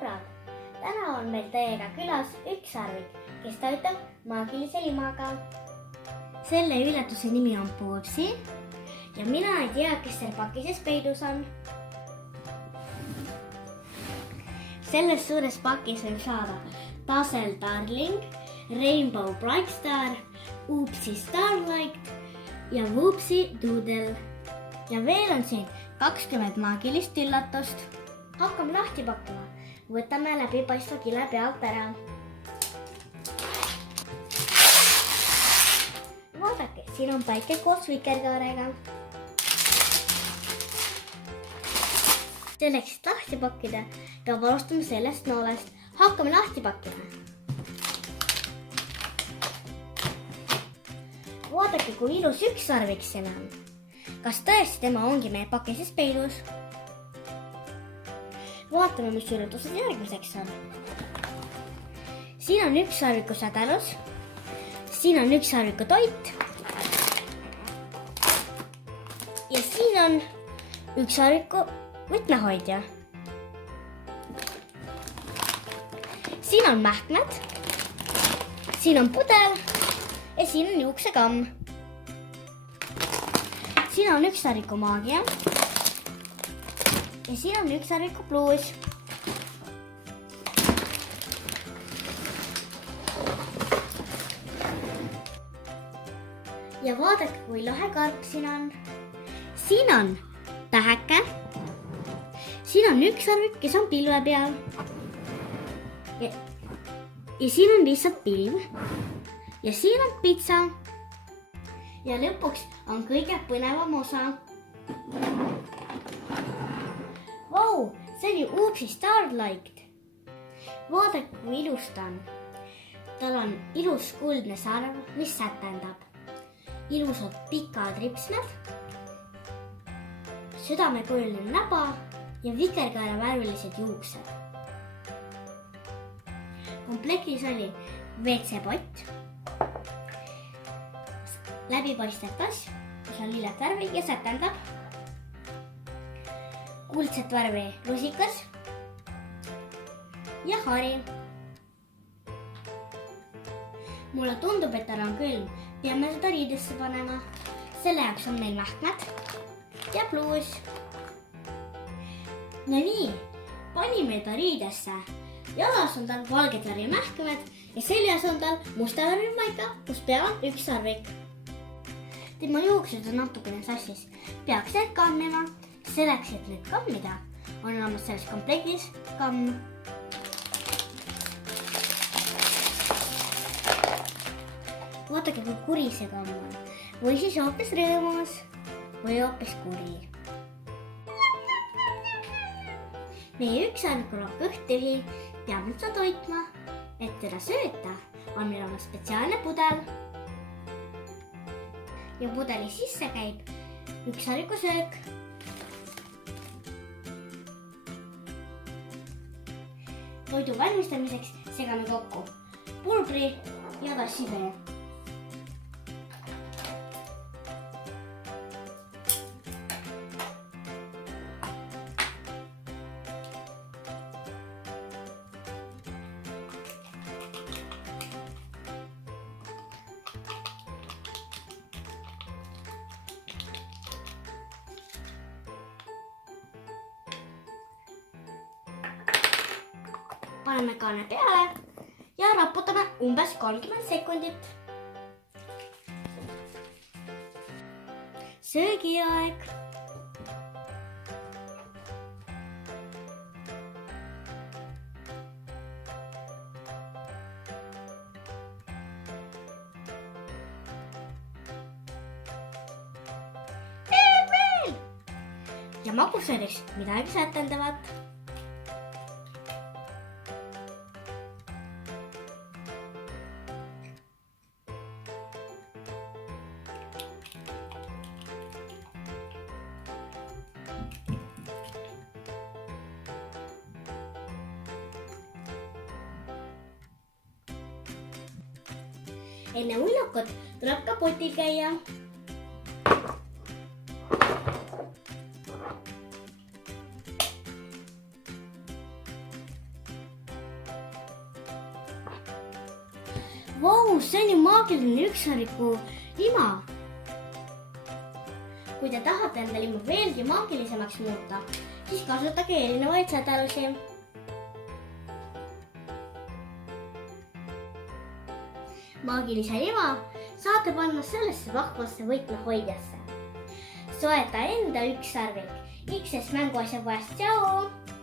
sõbrad, täna on meil teiega külas ükssarvik, kes töötab maagilise limaga. Selle üllatuse nimi on Puupsi ja mina ei tea, kes seal pakises peidus on. Selles suures pakis võib saada Dazzle Darling, Rainbow Bright Star, Oopsie Starlight ja Whoopsie Doodle. Ja veel on siin 20 maagilist üllatust. Hakkame lahti pakkima. Võtame läbipaistva kile pealt ära. Vaadake, siin on päike koos vikerkaarega. Selleks, et lahti pakkida, peab alustama sellest noolest. Hakkame lahti pakkima. Vaadake, kui ilus ükssarvik siin on. Kas tõesti tema ongi meie pakises peidus? Vaatame, mis üllatused järgmiseks on. Siin on ükssarviku sädelus. Siin on ükssarviku toit. Ja siin on ükssarviku võtmehoidja. Siin on mähkmed. Siin on pudel. Ja siin on juuksekamm. Siin on ükssarviku maagia. Ja siin on ükssarviku pluus. Ja vaadake, kui lahe karp siin on. Siin on täheke. Siin on ükssarvik, kes on pilve peal. Ja siin on lihtsalt pilv. Ja siin on pitsa. Ja lõpuks on kõige põnevam osa. Vau, see on ju Oopsie Starlight. Vaadake, kui ilus ta on. Tal on ilus kuldne sarv, mis sätendab. Ilusad pikad ripsmed, südamekujuline näba ja vikerkaare värvilised juuksed. Komplektis oli WC-pott, läbipaistev tass, mis on lillat värvi ja sätendab, kuldset värvi rusikas ja hari. Mulle tundub, et tal on külm. Peame seda riidesse panema. Selle jaoks on meil mähkmed ja pluus. No nii, panime ta riidesse. Jalas on tal valged värvi mähkmed ja seljas on tal musta värvi maika, kus peal on ükssarvik. Tema juuksed on natukene sassis. Peaks need kammima. Selleks, et need kammida, on olemas selles komplektis kamm. Vaadake, kui kuri see kamm on. Või siis hoopis rõõmus või hoopis kuri. Meie ükssarvikul on kõht tühi, peame seda toitma. Et teda sööta, on meil olemas spetsiaalne pudel. Ja pudeli sisse käib ükssarviku söök. Toidu valmistamiseks segame kokku pulbri ja tassivee. Paneme kaane peale ja raputame umbes 30 sekundit. Söögiaeg. Ja magusöödeks midagi sätendavat. Enne uinukut tuleb ka potil käia. Vau, see on ju maagiline ükssarviku lima. Kui te tahate enda lima veelgi maagilisemaks muuta, siis kasutage erinevaid sädelusi. Maagilise lima saate panna sellesse vahvasse võtmehoidjasse. Soeta enda ükssarvik XS mänguasja poest. Tšau!